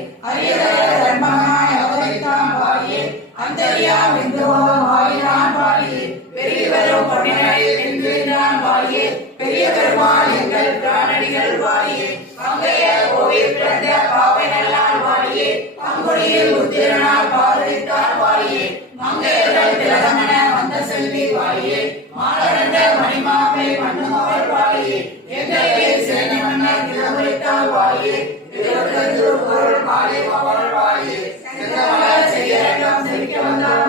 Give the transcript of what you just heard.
வாழியே அரியதர தர்மமாய் அவதரித்தான் வாழியே வாயினான் வாழியே பெரியவரும் பொன்னினை வென்றினான் வாழியே பெரிய பெருமாள் எங்கள் பிராணடிகள் வாழியே மங்கைய கோவில் பிறந்த பாவை உத்திரனால் மங்கையர்கள் திலகமன வந்த செல்வி திருவள்ளூர் மாலை மகள் செய்ய செந்தமலர் செய்யரங்கம் வந்தார்.